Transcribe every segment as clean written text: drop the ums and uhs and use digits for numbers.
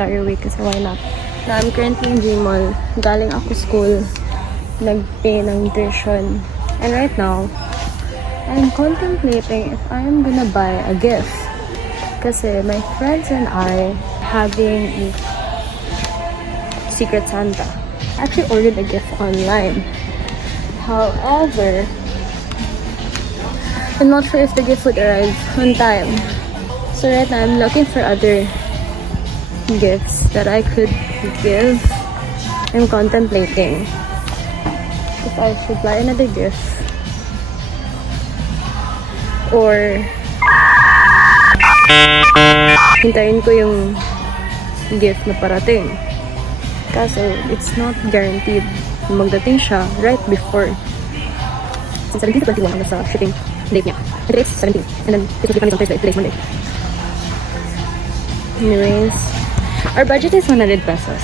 entire week kasi why not? Now, I'm currently in Gmall. Galing ako school. Nag-pay ng tuition. And right now, I'm contemplating if I'm gonna buy a gift. Kasi my friends and I having a Secret Santa. I actually ordered a gift online. However, I'm not sure if the gift would arrive on time. So right now, I'm looking for other gifts that I could give. I'm contemplating if I should buy another gift or hintayin ko yung gift na parating. Kaso, it's not guaranteed na magdating siya right before. Since 17 to 21 sa shipping date niya. Today is 17. And then, it will be coming on Thursday. Today is Monday. Anyways, our budget is 100 pesos.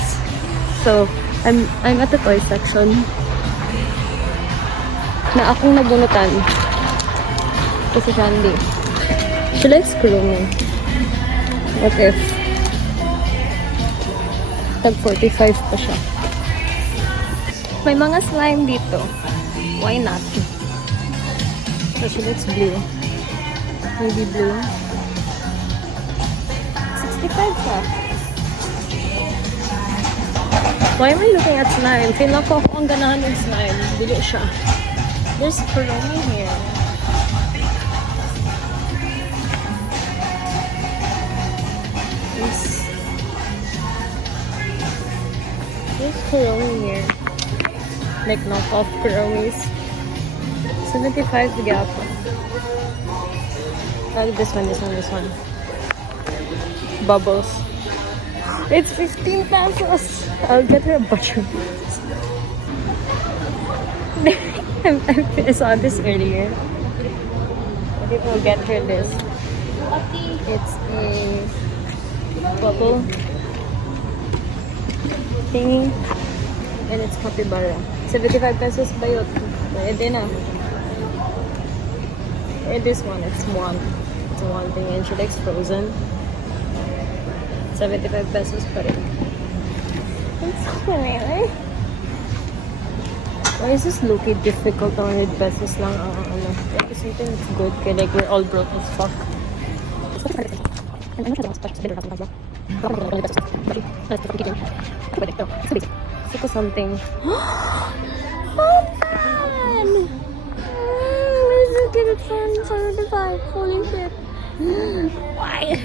So, I'm at the toy section na akong nabunutan. Kasi Shandy. She likes Kurumi. What if tag 45 pa siya? May mga slime dito. Why not? So she likes blue. Maybe blue. 65 pa. Why am I looking at slime? Feel ako ang ganahan ng slime. Bili siya. There's Kurumi here. There's Kurumi here. Like knockoff Kurumis. 75 the gap. Oh, this one. Bubbles. It's 15 pesos. I'll get her a bunch of these. I saw this earlier. I think we'll get her this. It's a bubble thingy. And it's capybara. 75 pesos ba yun? Pwede na. And this one, it's one. It's a one thing and she likes frozen. 75 pesos pa rin. It's clear. Why is this looking difficult? 100 pesos lang ang ano. Kasi ito it's good. Kaya like we're all broke as fuck. And I'm not sure Gusto ko something. Oh man! Where's the get it from 75? Holy shit. Why?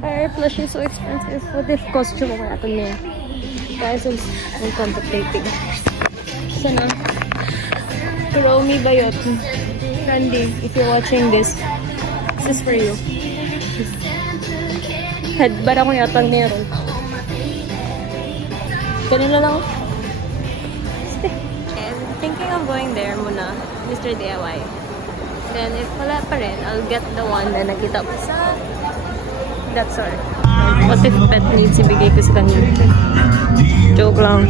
Our plush is so expensive. What if costume ako natin niya? Guys, I'm contemplating. Sana. Kurumi ba yun? Randy, if you're watching this is for you. Headband ako yatang meron. Ganun na lang. I'm thinking of going there muna, Mr. DIY. Then if wala pa rin, I'll get the one na nakita ko sa that store. What if pet needs ibigay ko sa kanya? Joke lang.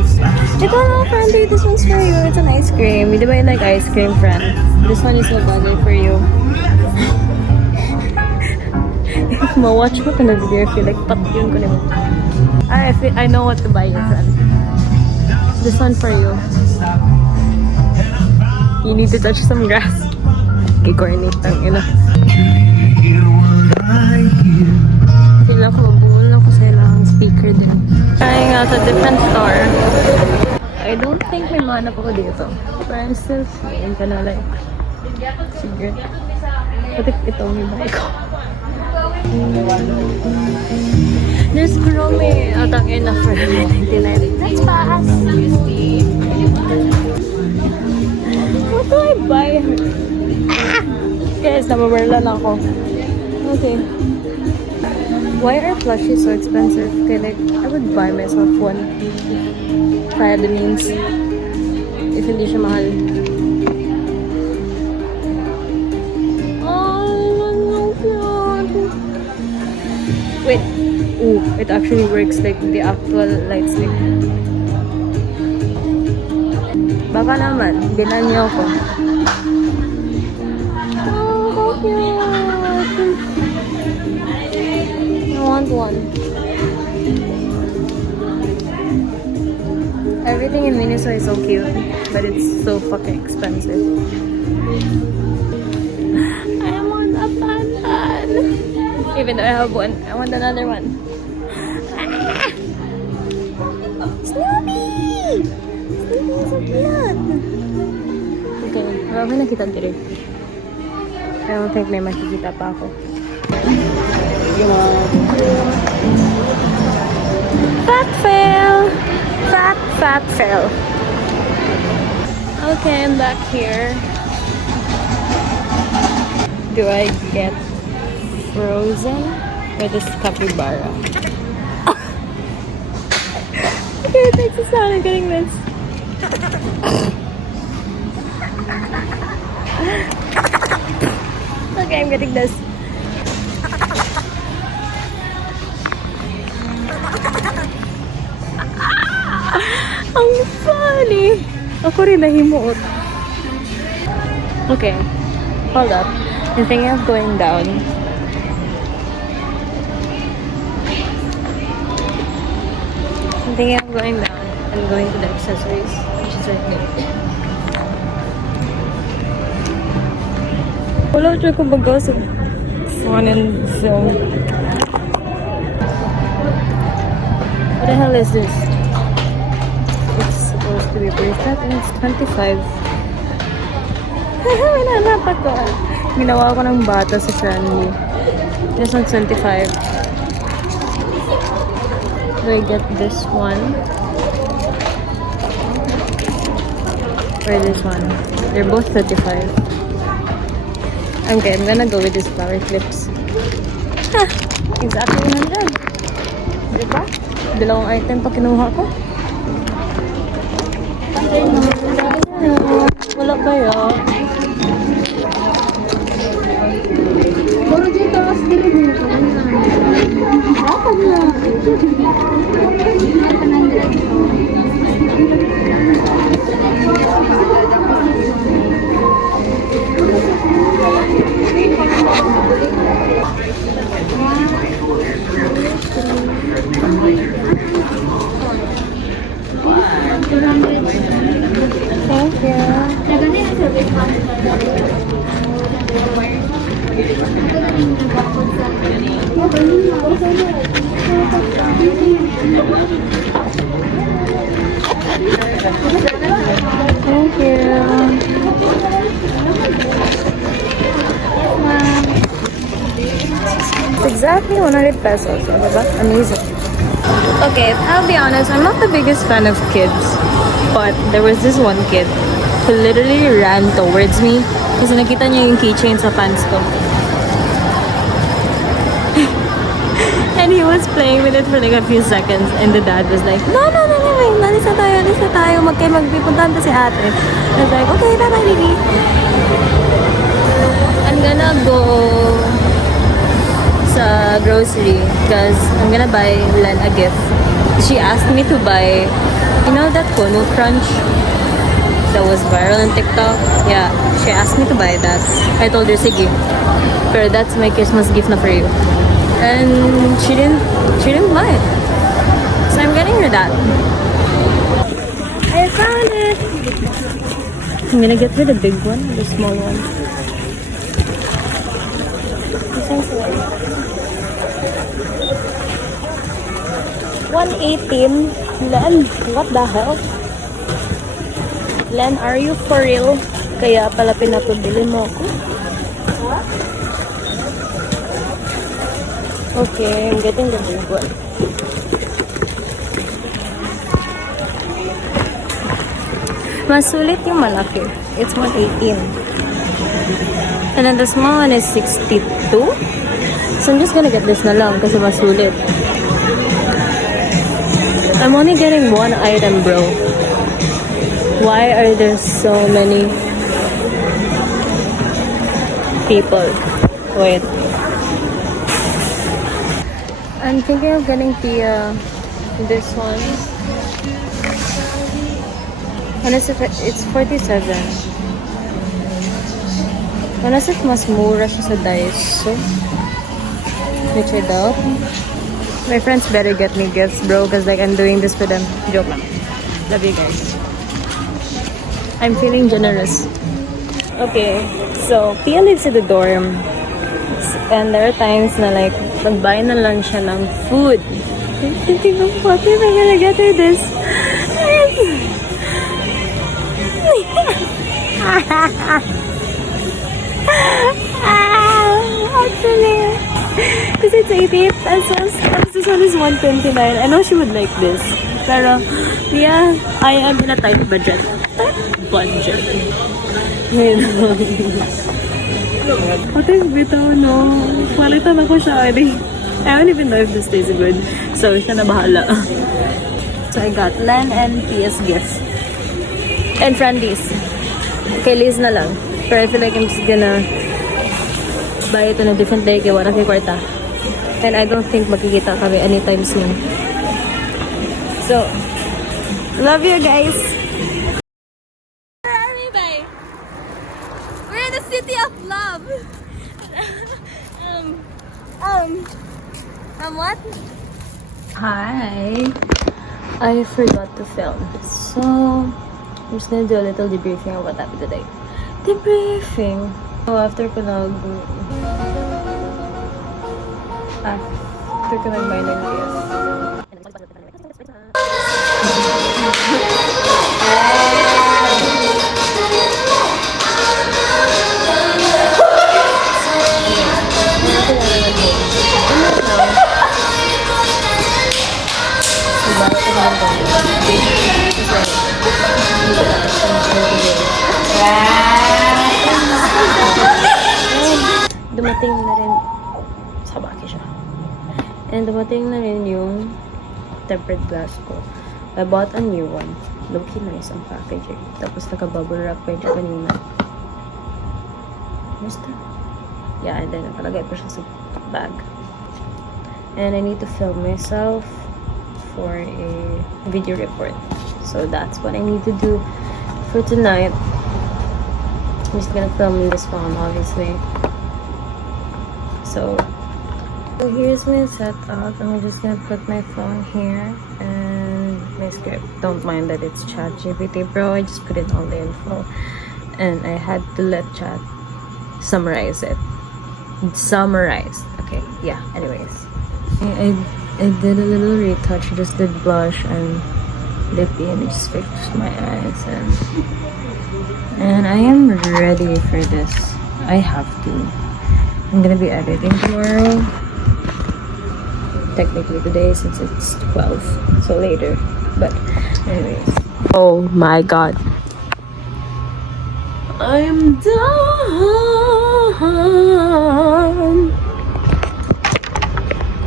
Ito na, friendly. This one's for you. It's an ice cream. Di ba you like ice cream, friend? This one is so bagay for you. If ma-watch mo ito na video, I feel like pat yun ko naman. I know what to buy you, friend. This one for you. You need to touch some grass. Okay, corny. Tangina. Feel ako mabuo lang kasi lang speaker din. Trying out a different store. I don't think may manap ako dito. But I'm still seeing ka na like. Sige. What if ito may buy ko? There's Kurumi. Tangin na for 99. That's fast. What do I buy? Guys, nababarlan ako. Okay. Why are plushies so expensive? Okay, like, I would buy myself one. Kaya the means. If hindi siya mahal. Wait. Ooh, it actually works like the actual light stick. Baka naman, bilan niyo ako. Oh, so cute! I want one. Everything in Miniso is so cute, but it's so fucking expensive. I want a Fan. Even though I have one, I want another one. Ah! Snoopy! Snoopy is so cute! Okay, wala ko nakita dito. I don't think may makikita pa ako. Fat fail! Fat fail. Okay, I'm back here. Do I get Frozen or this capybara? Okay, it makes a sound. I'm getting this. Okay, I'm getting this. Ang funny! Ako rin nahimuot. Okay, hold up. I'm thinking of going down. I'm thinking of going down and going to the accessories, which is right here. Wala siya kung baga sa fun and film. What the hell is this? It's supposed to be bracelet and it's 25. Minanapak ko. Ginawa ko ng bata sa Friendly. This one's 25. Do I get this one? Or this one? They're both 35. Okay, I'm gonna go with these flower clips. Ha! Exactly 100. Diba? Dalawang item pa kinuha ko. Wala kaya. Thank you. Thank you. It's exactly 100 pesos. Amazing. Okay, I'll be honest, I'm not the biggest fan of kids, but there was this one kid who literally ran towards me kasi nakita niya yung keychain sa pants ko. And he was playing with it for like a few seconds and the dad was like, no, wait, alis na tayo, magpipuntahan to si ate. I was like, okay, bye, baby. I'm gonna go sa grocery because I'm gonna buy Len a gift. She asked me to buy, you know that Kono Crunch that was viral on TikTok? Yeah, she asked me to buy that. I told her, sige, pero that's my Christmas gift na for you. And she didn't buy it. So I'm getting her that. I found it! I'm gonna get her the big one, the small one. This one's like 118. Len, what the hell? Len, are you for real? Kaya pala pinapabili mo ako. Okay, I'm getting the big one. Mas sulit yung malaki. It's 118. And then the small one is 62. So I'm just gonna get this na lang kasi mas sulit. I'm only getting one item, bro. Why are there so many people? Wait. I'm thinking of getting this one. Honestly, it's 47. Honestly, mas mura siya sa Daiso. Which I doubt. My friends better get me gifts, bro, because like I'm doing this for them. Joke lang. Love you guys. I'm feeling generous. Okay, so Pia lives in the dorm. And there are times na like, mag-buy na lang siya ng food. Thinking of what if I'm gonna get her this? Actually, because it's 88 pesos. This one is 129. I know she would like this. Pero, yeah, I am in a tight budget. Budget. What is bitaw, no? Palitan ako siya. I don't even know if this tastes good. So, siya na bahala. So, I got Len and PS gifts. And Frandies. Kay Liz na lang. Pero I feel like I'm just gonna buy it on a different day kaya wala kay kwarta. And I don't think makikita kami anytime soon. So, love you guys! Where are we, babe? We're in the city of love! What? Hi! I forgot to film. So, I'm just gonna do a little debriefing of what happened today. Debriefing? So, after ko nag-buy ng gifts. Dumating na rin sa baki siya. And dumating na rin yung tempered glass ko. I bought a new one. Low-key nice ang packaging. Tapos naka-bubble wrap pa yung kanina. Basta. Yeah, and then nakalagay pa siya sa bag. And I need to film myself for a video report. So that's what I need to do for tonight. I'm just gonna film in this phone, obviously. So here's my setup. I'm just gonna put my phone here and my script. Don't mind that it's ChatGPT Pro. I just put in all the info, and I had to let Chat summarize it. Summarize. Okay. Yeah. Anyways, I did a little retouch. Just did blush and lippy, and just fixed my eyes, and I am ready for this. I have to. I'm gonna be editing tomorrow. Technically today since it's 12, so later. But anyways. Oh my god. I'm done.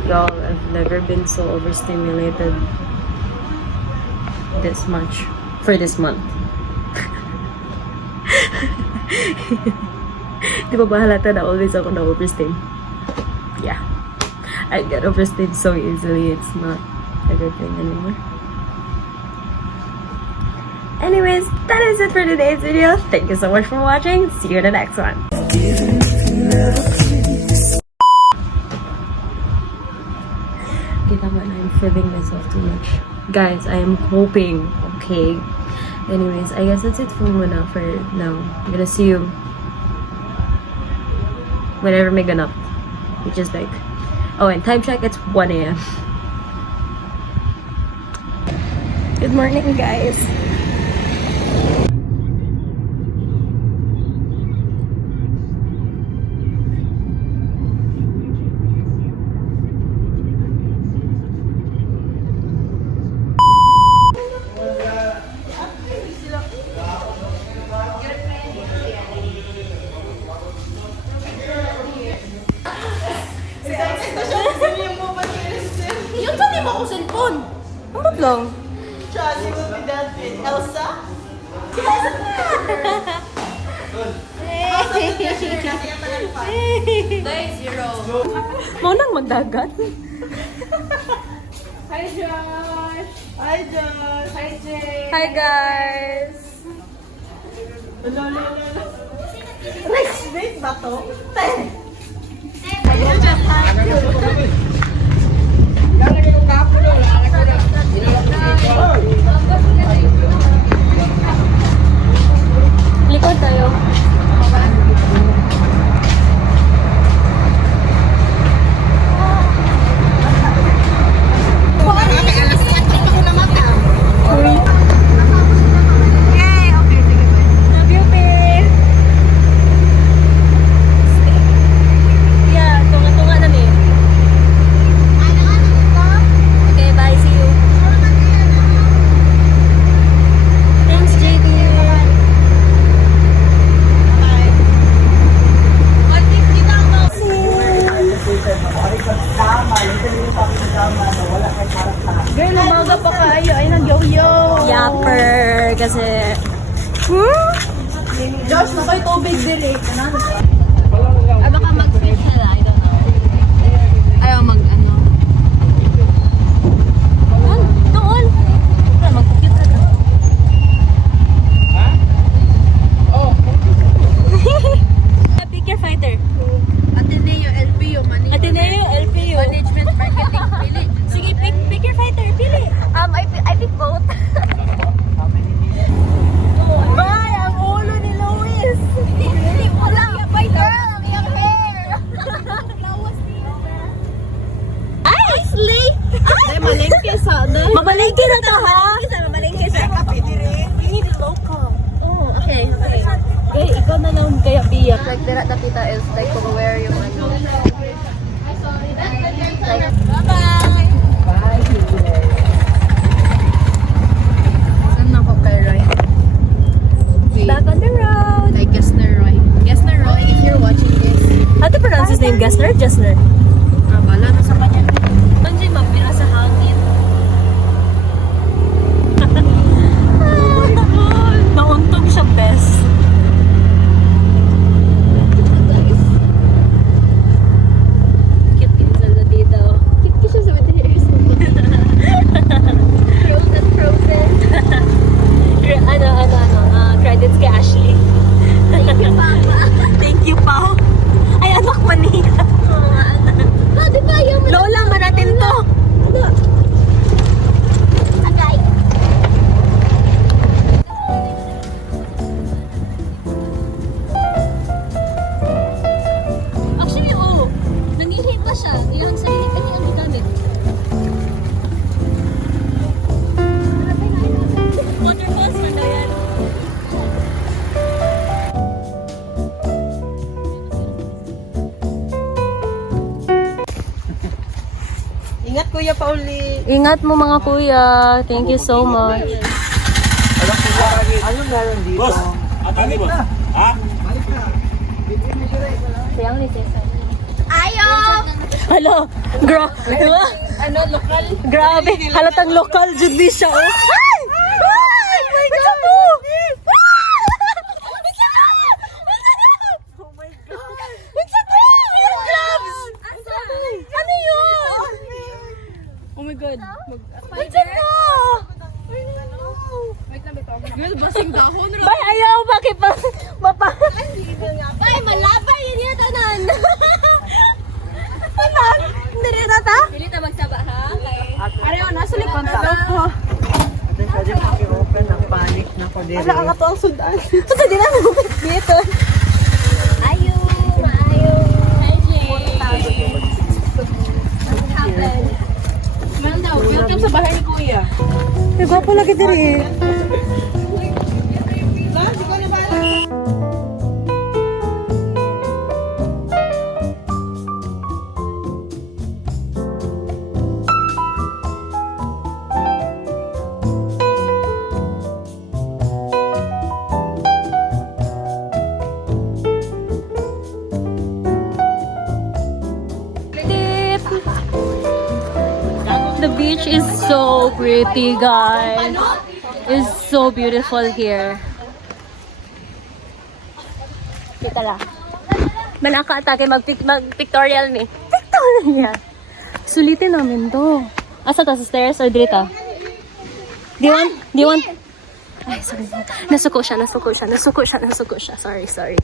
Y'all, I've never been so overstimulated this much for this month. Di ba halata na always ako na overstim? Yeah. I get overstim so easily. It's not a good thing anymore. Anyways, that is it for today's video. Thank you so much for watching. See you in the next one. Kita ba na I'm fibbing myself too much? Guys, I am hoping. Okay. Anyways, I guess that's it for now. I'm gonna see you whenever may ganap, which is like, oh, and time check, it's 1 a.m. Good morning, guys. Yung sabi mo ako cellphone. Ang lang? Charlie will be that with Elsa. Day 0. Maunang magdagat? Hi Josh. Hi Josh. Hi Jay. Hi, guys! Wait ba to? Yang ada kapo na, wala ka na. Likod tayo. Uy. Love you, babe. Yeah, tunga-tunga na ni. Okay, bye. See you. Thanks, JD. Girl, umaga pa kayo. Ay, nag-yo-yo. Yapper. Kasi... Josh, nakay tubig din eh. Ay, baka mag-fit sila. I don't know. Ayaw mag-ano. Doon. Mag-fit ka. Oh. Pick your fighter. Ateneo, LPU, Ateneo, LPU. Management Marketing, pili. Sige, pick your fighter. Pili. I pick both. Bye! Ang ulo ni Luis! Wala! Girl, ang iyong hair! Ay! Slay! Ay, malengke sa ano. Mamalingki na to, ha? Mamalingki sa... We need a local. Oh, okay. Okay, ikaw na lang kaya biyak. Like, the tita is like, kung wear yung ano. Like, Bye-bye! saan na ko kay Roy? Back on the road! Kay Gessner Roy. Gessner Roy, if you're watching this, How to pronounce his name? Gessner? Gessner? bala na sa kanya. Andiyan mapira sa hangin. Nauntog siya, best. Cute kinsan na dito. Cute siya sa with hairs. Frozen. Credits kay Ashley. Thank you, Papa. Thank you, Pao. Ay, anak man niya. Di ba yung Lola, manatin to. agay? Actually, oo. Nangihi pa siya. Iyang sarili. Kasi ang gamit. Waterfalls na daw yan. Ingat, Kuya Pauli. Ingat mo mga kuya. Thank you so much. Anong meron dito? Boss, atani boss. Ha? Sayang ni Cesar. Ayaw! Hello. Ano, lokal? Grabe. Halatang lokal jud di siya. Oh. Ay! Ay! What's up po? Oh my God! What's up po? Yung gloves. Ano yun? Oh my God. What's up po? Girl, basing dahon. Bay, ayaw. Bakit pa? Mapa. Ay, malabay yun yung tanan. Tanan? Hindi rin ta? Dili ta magsaba, ha? Pareho, nasa likod ko. Sabi paki-open ang panic na ko din. Wala ang ato ang sundan. Ito sa din ang dito. Ayaw, maayaw. Hi, Jay. Manda, welcome sa bahay ni Kuya. May gwapo lagi diri. The beach is so pretty, guys. It's so beautiful here. Kita lang. Manaka atake mag-pictorial ni. Pictorial. Sulitin namin to. Asa ta sa stairs or dito? Do you want? Ay, sorry. Nasuko siya. Sorry.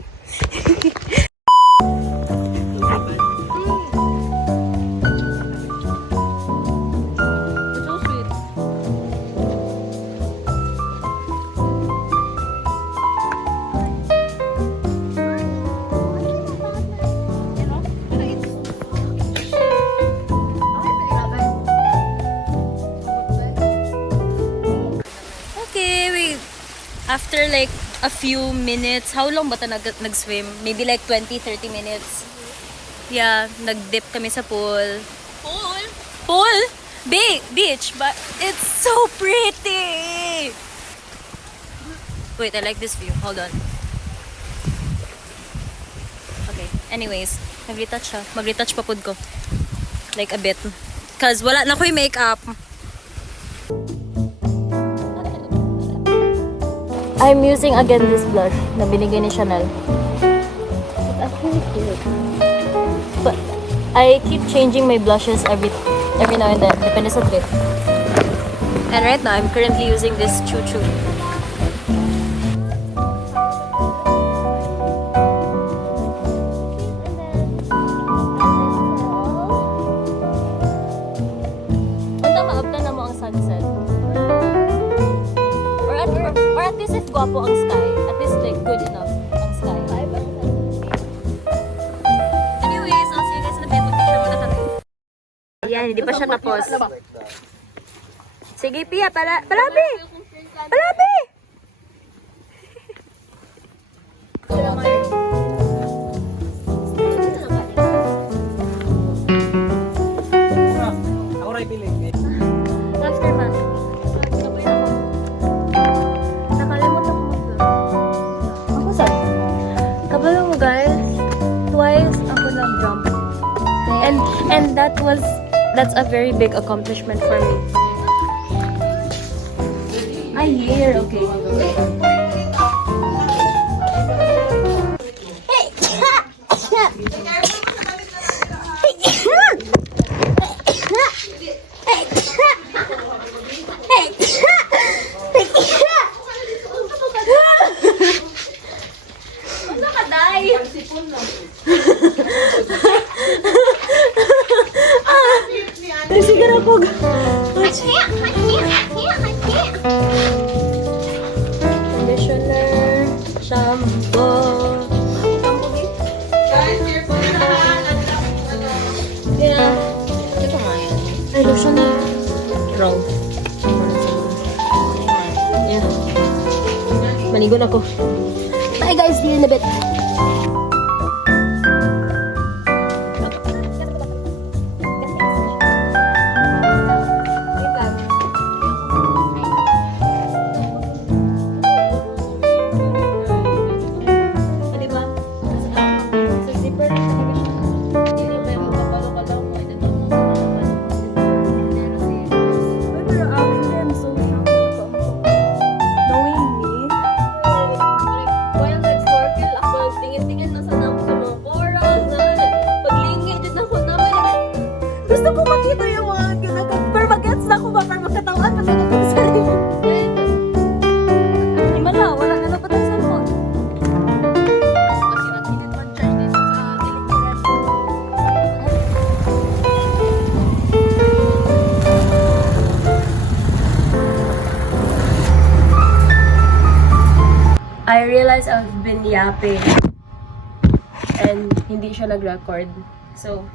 a few minutes. How long ba ta nag-swim? Maybe like 20-30 minutes. Yeah, nag-dip kami sa pool. Pool? Beach, but it's so pretty! Wait, I like this view. Hold on. Okay, anyways, mag-retouch siya. Mag-retouch pa pud ko. Like a bit. Cause wala na ko yung makeup. I'm using again this blush na binigay ni Chanel. It's actually cute. But I keep changing my blushes every now and then. Depende sa trip. And right now, I'm currently using this Choo Choo. Punta maabta na mo ang sunset. Or at least if guwapo ang sky, at least like good enough ang sky. Anyways, I'll see you guys in a bit. Mag-picture muna kami. Ayan, hindi pa siya tapos. Sige, Pia, palabi! Palabi! Ako rin pili. After man. Nakalimutan ko mag-vlog. Ako sa? Kabalo mo guys, twice ako nag-jump. And that's a very big accomplishment for me. I hear, okay. Sige na po. Conditioner, shampoo. Yeah. Ay, lotion na. Wrong. Yeah. Maligo na ko. Bye guys, see you in a bit. Gusto ko makita yung mga pero mag-gets na ako ba? Pero magkatawan, magkatawan sa rin. Wala na dapat ang cellphone. Kasi nag-edit man charge dito sa electric. I realized I've been yapping and hindi siya nag-record. So,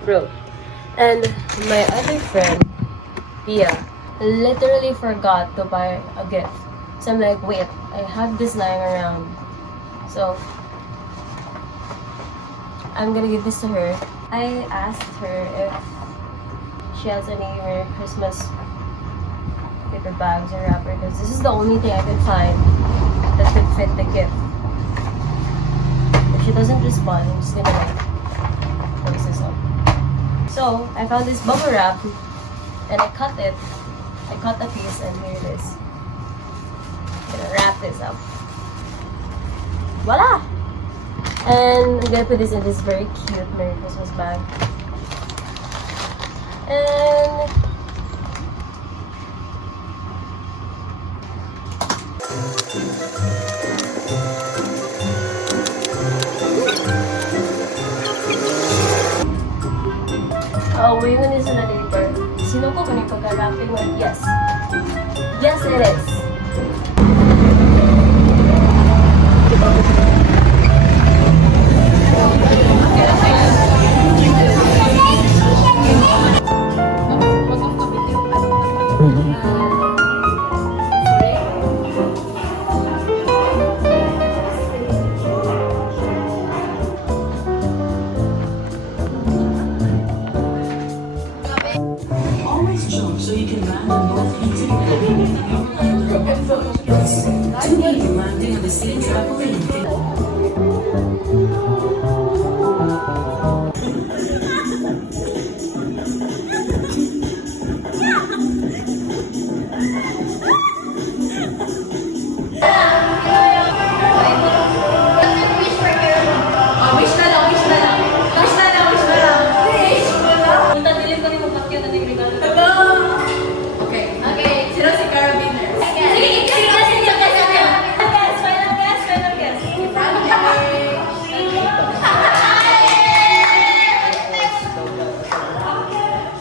bro. And my other friend, Pia, literally forgot to buy a gift. So I'm like, wait, I have this lying around. So I'm gonna give this to her. I asked her if she has any Merry Christmas paper bags or wrapper because this is the only thing I could find that could fit the gift. If she doesn't respond, I'm just gonna like close this up. So, I found this bubble wrap and I cut it. I cut a piece and here it is. I'm gonna wrap this up. Voila! And I'm gonna put this in this very cute Merry Christmas bag. And uwi ko din sila later. Sino ko kung yung pag-wrapping mo? Yes. Yes, it is.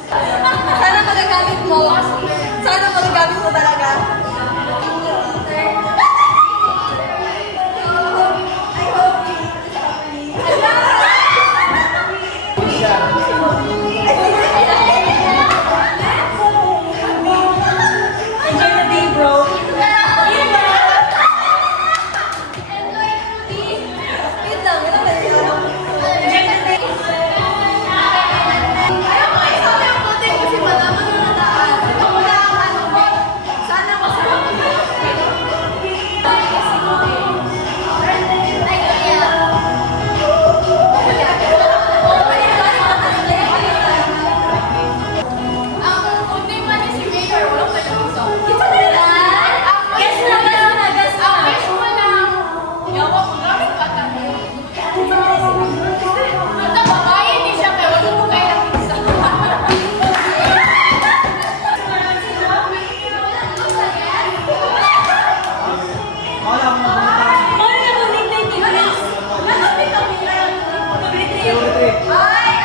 Sana magagamit mo. Sana magagamit mo talaga. Enjoy the day, bro. Wait lang, wait lang. Enjoy the day. Sabi ang puting kasi malaman na nadaan. Wala ang ano mo. Sana masarap. Ang puting man si Mayor, walang pagkakusa. Kita na lang. Guess na, guess na, guess na. Ang wish mo lang. Yawa mo gamit pa kami. Ito, babae ni siya, pero wala mo kayo ng pizza. Ano na mo nickname ni Grace? Ay!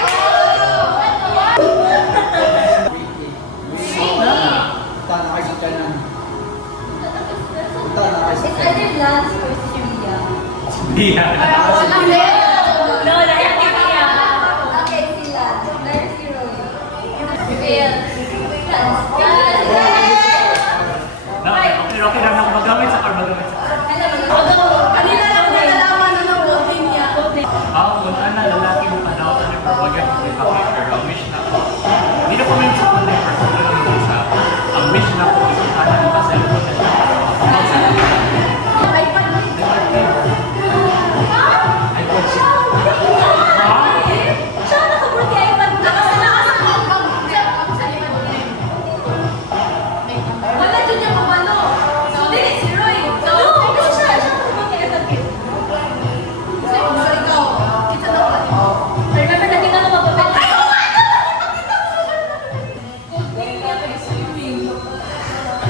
It's either Lance or Syria. Iya. Walang No, dahil ang kaya. Okay, si Lance. There's si Roy. Reveal. Okay lang ako magamit sa car, magamit sa car. Kanina lang ko nalaman na ng voting niya. Ako, kung na lalaki mo panahon na pero wag yan kung ipakita. Ang wish na ko. Hindi na ko may sa kung sa ang wish na ko is kung ano pa sa ito na siya. iPad mo. iPod siya. Siya nakaburti ay iPad na. Sa likod mo. Wala dyan yung mabalo. So, dili si Roy. So, Kasi siya nakaburti ay iPad. so, ikaw. Kita na ba? Remember na kita na mapapit.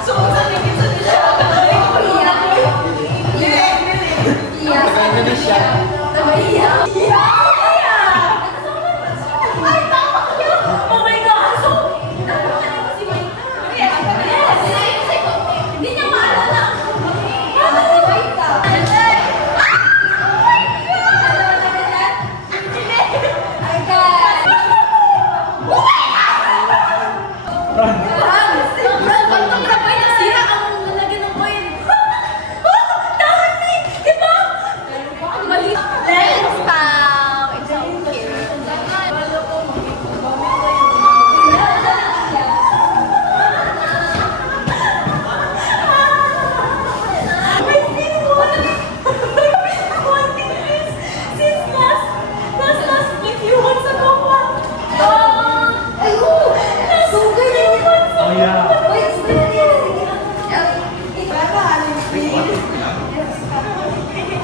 So, sabi kita siya. Iyak. Iyak. Iyak. Ay, tama ka. Oh my God! Hindi niya maalala. Si Maita. Ay, God. Pagpapagpapay na sira ang lalagyan ng coin. Tawag ni! Diba? Mali. Thanks, pal. It's okay. Since last week, you want sa kopa. Oh yeah.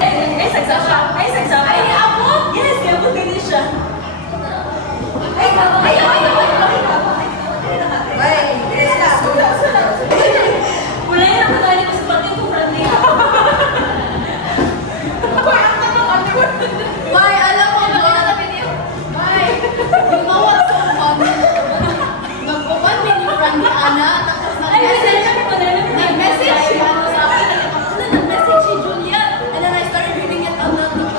Ay, sagsa siya. Ay, sagsa. Ay, niabot? Yes, niabot din siya. Wala yan ang kadali ko sa pati ko, friendly. May, alam mo ba? May, you know what's so fun? Nagpapan ni friend ni Ana, tapos Ay, nag-message siya sa akin. Nag-message si Julia, and then I started reading it on the